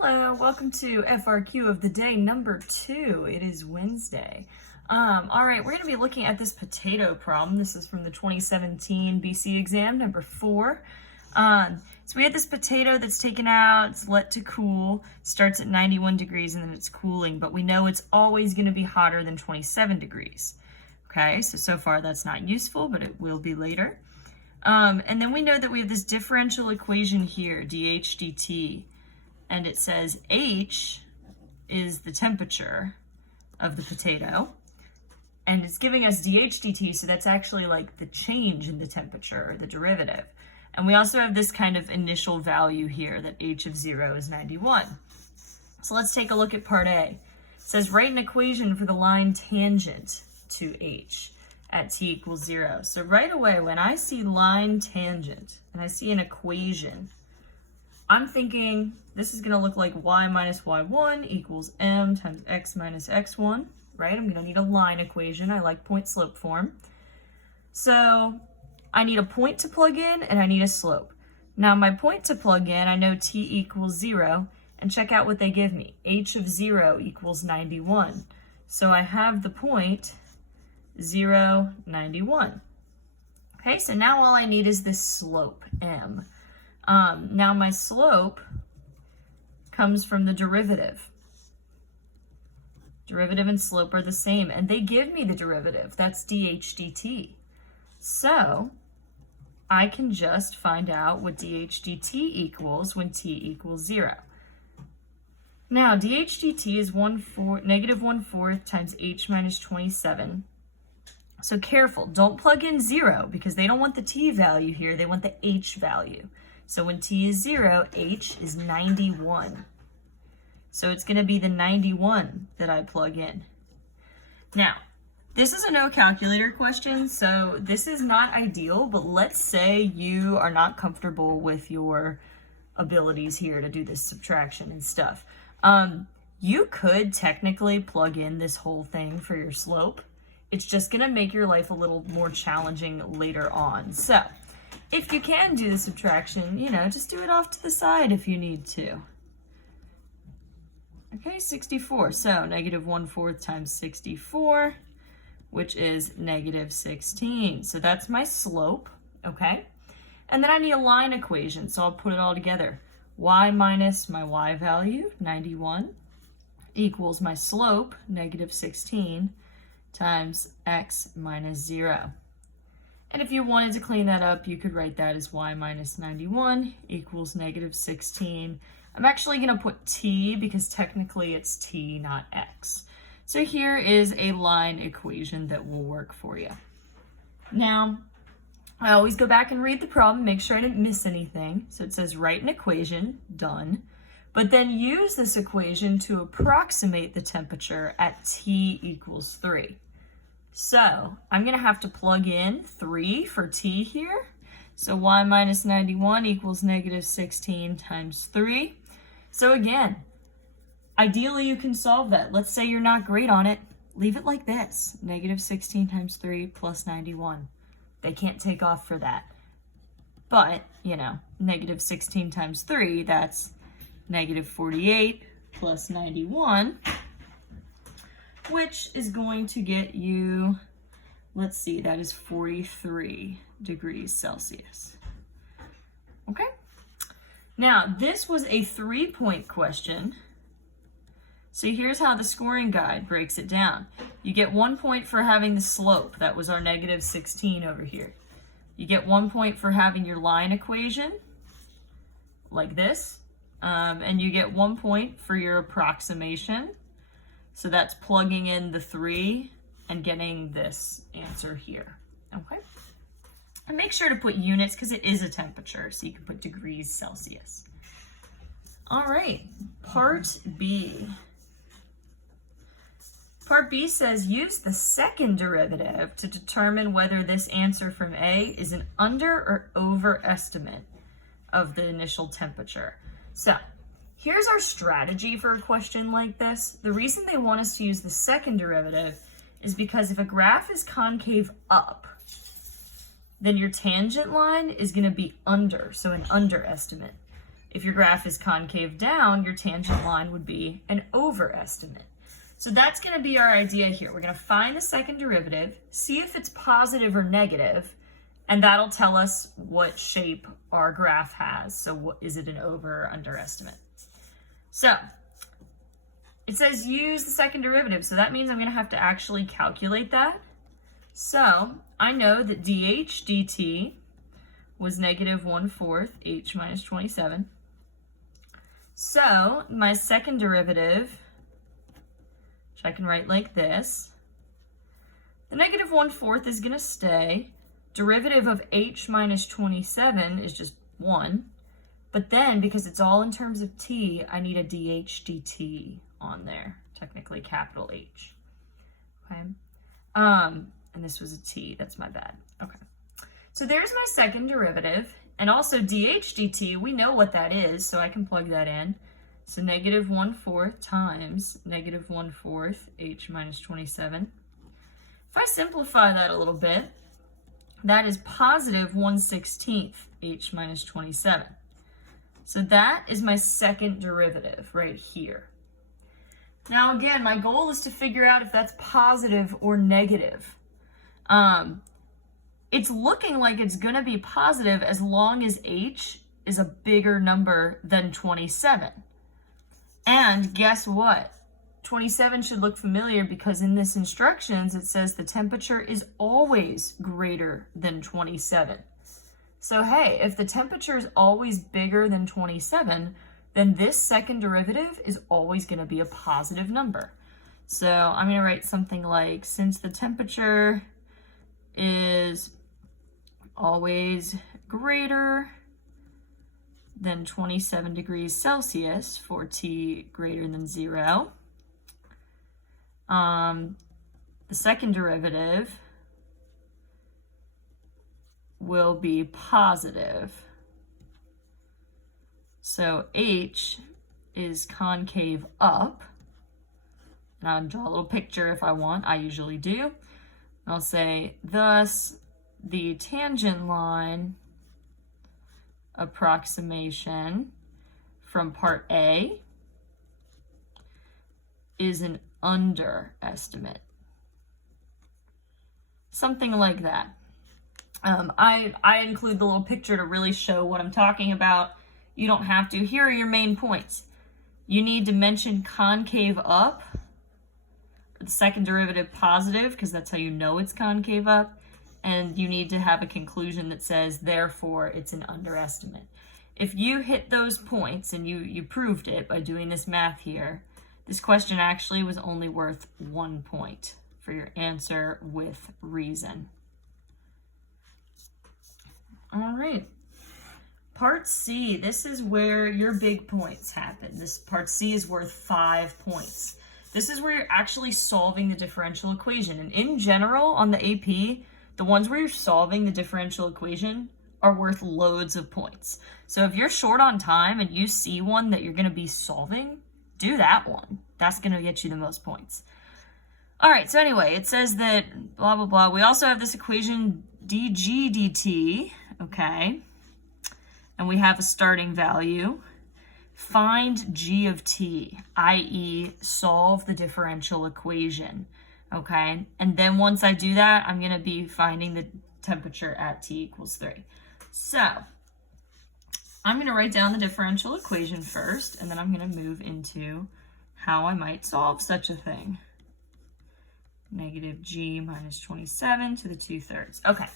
Hello, welcome to FRQ of the day number 2. It is Wednesday. All right, we're going to be looking at this potato problem. This is from the 2017 BC exam, number 4. So we had this potato that's taken out, it's let to cool, starts at 91 degrees and then it's cooling, but we know it's always going to be hotter than 27 degrees. Okay, so far that's not useful, but it will be later. And then we know that we have this differential equation here, dH dt, and it says H is the temperature of the potato, and it's giving us dH dt, so that's actually like the change in the temperature, or the derivative. And we also have this kind of initial value here, that H of 0 is 91. So let's take a look at part A. It says write an equation for the line tangent to H at t equals 0. So right away, when I see line tangent and I see an equation, I'm thinking this is going to look like y minus y1 equals m times x minus x1, right? I'm going to need a line equation. I like point slope form. So I need a point to plug in and I need a slope. Now my point to plug in, I know t equals 0, and check out what they give me. H of 0 equals 91. So I have the point 0, 91. Okay, so now all I need is this slope, m. Now my slope comes from the derivative. Derivative and slope are the same, and they give me the derivative. That's dH dt. So I can just find out what dH dt equals when t equals 0. Now dH dt is negative 1/4 times h minus 27. So careful, don't plug in 0 because they don't want the t value here, they want the h value. So when t is 0, h is 91. So it's going to be the 91 that I plug in. Now, this is a no calculator question, so this is not ideal, but let's say you are not comfortable with your abilities here to do this subtraction and stuff. You could technically plug in this whole thing for your slope. It's just going to make your life a little more challenging later on. So if you can do the subtraction, just do it off to the side if you need to. Okay, 64. So negative 1/4 times 64, which is negative 16. So that's my slope, okay? And then I need a line equation, so I'll put it all together. Y minus my y value, 91, equals my slope, negative 16, times x minus 0. And if you wanted to clean that up, you could write that as y minus 91 equals negative 16. I'm actually going to put t because technically it's t, not x. So here is a line equation that will work for you. Now, I always go back and read the problem, make sure I didn't miss anything. So it says write an equation, done. But then use this equation to approximate the temperature at t equals 3. So I'm going to have to plug in 3 for t here. So y minus 91 equals negative 16 times 3. So again, ideally you can solve that. Let's say you're not great on it. Leave it like this. Negative 16 times 3 plus 91. They can't take off for that. But, negative 16 times 3, that's negative 48 plus 91. Which is going to get you, let's see, that is 43 degrees Celsius. Okay? Now, this was a 3-point question. So here's how the scoring guide breaks it down. You get 1 point for having the slope. That was our negative 16 over here. You get 1 point for having your line equation, like this. And you get 1 point for your approximation. So that's plugging in the 3 and getting this answer here, okay? And make sure to put units because it is a temperature, so you can put degrees Celsius. All right, part B. Part B says use the second derivative to determine whether this answer from A is an under or over estimate of the initial temperature. So here's our strategy for a question like this. The reason they want us to use the second derivative is because if a graph is concave up, then your tangent line is going to be under, so an underestimate. If your graph is concave down, your tangent line would be an overestimate. So that's going to be our idea here. We're going to find the second derivative, see if it's positive or negative, and that'll tell us what shape our graph has. So is it an over or underestimate? So it says use the second derivative. So that means I'm going to have to actually calculate that. So I know that dh dt was negative 1/4 h minus 27. So my second derivative, which I can write like this, the negative 1/4 is going to stay. Derivative of h minus 27 is just 1. But then, because it's all in terms of t, I need a dh dt on there, technically capital H. Okay. And this was a t, that's my bad. Okay. So there's my second derivative. And also dh dt, we know what that is, so I can plug that in. So negative 1/4 times negative 1/4 h minus 27. If I simplify that a little bit, that is positive 1/16 h minus 27. So that is my second derivative right here. Now again, my goal is to figure out if that's positive or negative. It's looking like it's going to be positive as long as h is a bigger number than 27. And guess what? 27 should look familiar because in this instructions it says the temperature is always greater than 27. So hey, if the temperature is always bigger than 27, then this second derivative is always going to be a positive number. So I'm going to write something like, since the temperature is always greater than 27 degrees Celsius for t greater than 0, the second derivative will be positive. So h is concave up. And I'll draw a little picture if I want. I usually do. I'll say, thus, the tangent line approximation from part A is an underestimate. Something like that. I include the little picture to really show what I'm talking about. You don't have to. Here are your main points. You need to mention concave up, the second derivative positive, because that's how you know it's concave up. And you need to have a conclusion that says, therefore, it's an underestimate. If you hit those points, and you proved it by doing this math here, this question actually was only worth 1 point for your answer with reason. All right. Part C, this is where your big points happen. This part C is worth 5 points. This is where you're actually solving the differential equation. And in general, on the AP, the ones where you're solving the differential equation are worth loads of points. So if you're short on time and you see one that you're going to be solving, do that one. That's going to get you the most points. All right, so anyway, it says that blah, blah, blah. We also have this equation dg dt, okay? And we have a starting value. Find g of t, i.e. solve the differential equation, okay? And then once I do that, I'm going to be finding the temperature at t equals 3. So I'm going to write down the differential equation first, and then I'm going to move into how I might solve such a thing. Negative g minus 27 to the 2/3. Okay,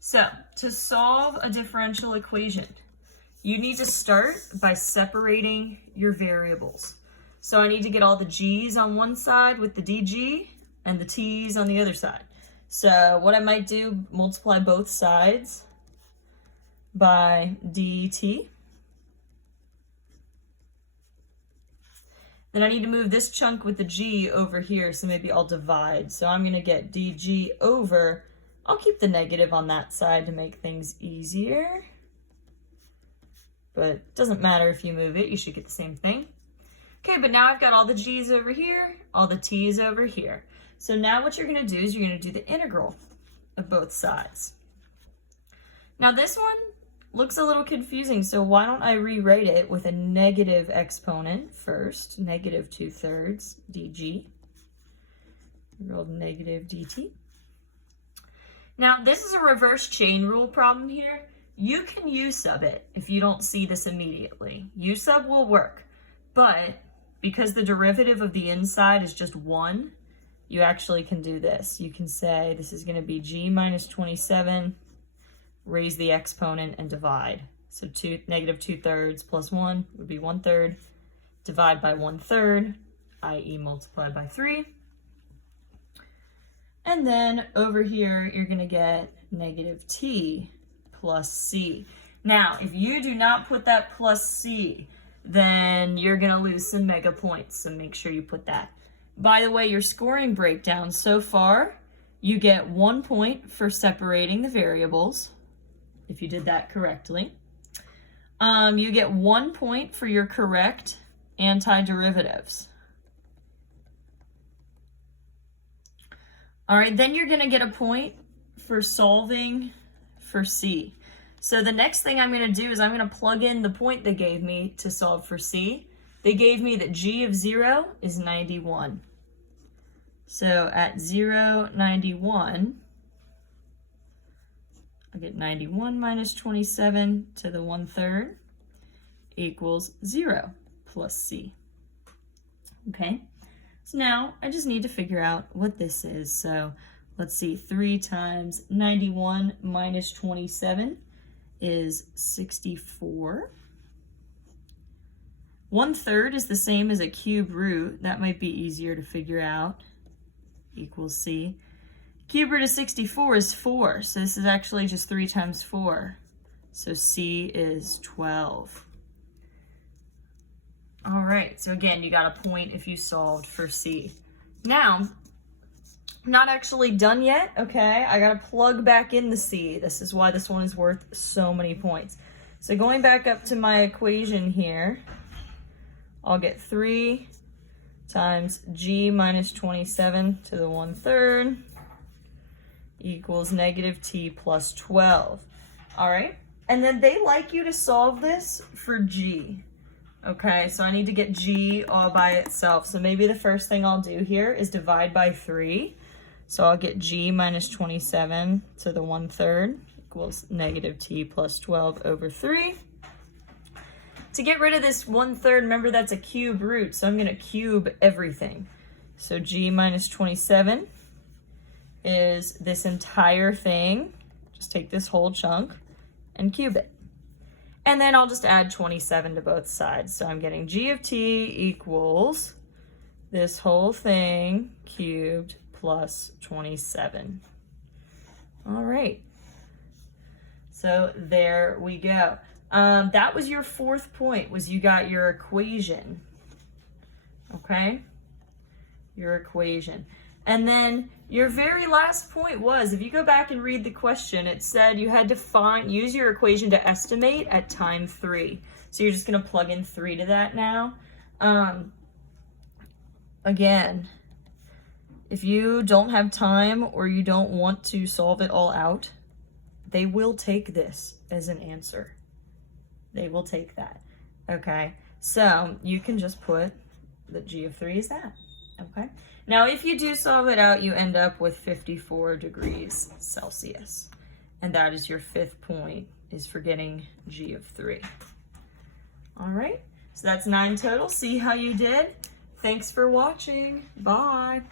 so to solve a differential equation, you need to start by separating your variables. So I need to get all the g's on one side with the dg and the t's on the other side. So what I might do, multiply both sides by dt. Then I need to move this chunk with the g over here, so maybe I'll divide. So I'm going to get dg over, I'll keep the negative on that side to make things easier. But it doesn't matter if you move it, you should get the same thing. Okay, but now I've got all the g's over here, all the t's over here. So now what you're going to do is you're going to do the integral of both sides. Now this one looks a little confusing, so why don't I rewrite it with a negative exponent first, negative 2/3 dg, rolled negative dt. Now, this is a reverse chain rule problem here. You can U sub it if you don't see this immediately. U sub will work, but because the derivative of the inside is just 1, you actually can do this. You can say this is going to be g minus 27, raise the exponent and divide. So negative 2/3 plus 1 would be 1/3, divide by 1/3, i.e. multiply by 3. And then over here, you're going to get negative t plus c. Now, if you do not put that plus c, then you're going to lose some mega points, so make sure you put that. By the way, your scoring breakdown so far, you get 1 point for separating the variables, if you did that correctly. You get 1 point for your correct antiderivatives. All right, then you're going to get a point for solving for C. So the next thing I'm going to do is I'm going to plug in the point they gave me to solve for C. They gave me that g of 0 is 91. So at 0, 91, I get 91 minus 27 to the 1/3 equals 0 plus C. Okay, so now I just need to figure out what this is. So let's see, 3 times 91 minus 27 is 64. 1/3 is the same as a cube root. That might be easier to figure out. Equals C. Cube root of 64 is 4, so this is actually just 3 times 4. So C is 12. All right, so again, you got a point if you solved for C. Now, not actually done yet, okay? I gotta plug back in the C. This is why this one is worth so many points. So going back up to my equation here, I'll get 3 times g minus 27 to the 1/3 equals negative t plus 12. All right, and then they like you to solve this for g. Okay, so I need to get g all by itself. So maybe the first thing I'll do here is divide by 3. So I'll get g minus 27 to the 1/3 equals negative t plus 12 over 3. To get rid of this 1/3, remember that's a cube root, so I'm going to cube everything. So g minus 27 is this entire thing. Just take this whole chunk and cube it. And then I'll just add 27 to both sides. So I'm getting g of t equals this whole thing cubed plus 27. All right. So there we go. That was your 4th point, was you got your equation. Okay? Your equation. And then your very last point was, if you go back and read the question, it said you had to use your equation to estimate at time 3. So you're just going to plug in 3 to that now. Again, if you don't have time or you don't want to solve it all out, they will take this as an answer. They will take that. Okay, so you can just put that g of 3 is that. Okay, now if you do solve it out, you end up with 54 degrees Celsius. And that is your 5th point, is for getting g of 3. All right, so that's 9 total. See how you did? Thanks for watching. Bye.